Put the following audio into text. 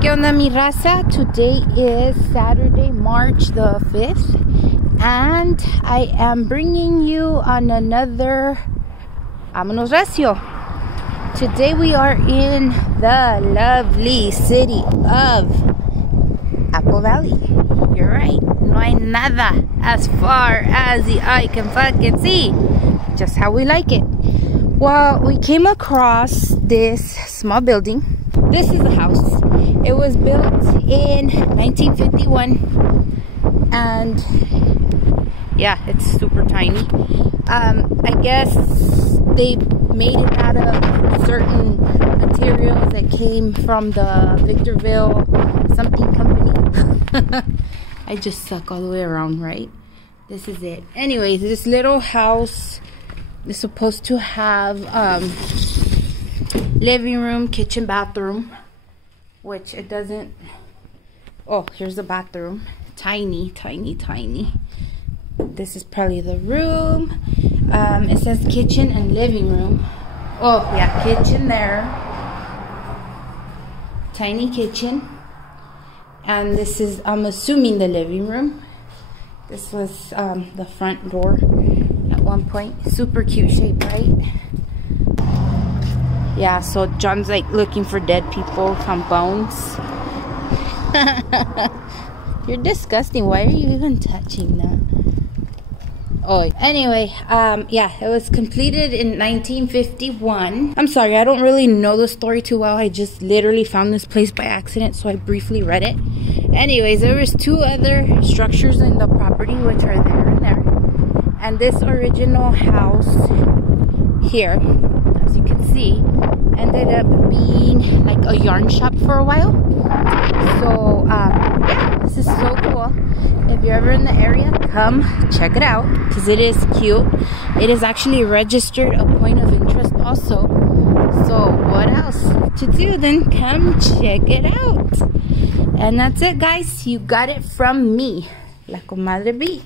¿Qué onda, mi raza? Today is Saturday, March the 5th, and I am bringing you on another Vámonos Recio. Today we are in the lovely city of Apple Valley. You're right, no hay nada as far as the eye can fucking see. Just how we like it. Well, we came across this small building. This is a house. It was built in 1951, and yeah, it's super tiny. I guess they made it out of certain materials that came from the Victorville something company. I just suck all the way around, right? This is it. Anyways, this little house is supposed to have living room, kitchen, bathroom, which it doesn't. Oh, here's the bathroom. Tiny, tiny, tiny. This is probably the room. It says kitchen and living room. Oh yeah, kitchen there. Tiny kitchen. And this is, I'm assuming, the living room. This was the front door at one point. Super cute shape, right? Yeah, so John's like looking for dead people, found bones. You're disgusting. Why are you even touching that? Oh, anyway, yeah, it was completed in 1951. I'm sorry, I don't really know the story too well. I just literally found this place by accident, so I briefly read it. Anyways, there was two other structures in the property, which are there and there. And this original house here, as you can see, ended up being like a yarn shop for a while. So yeah, this is so cool. If you're ever in the area, come check it out, because it is cute. It is actually registered a point of interest also. So what else to do then? Come check it out. And that's it, guys. You got it from me, La Comadre B.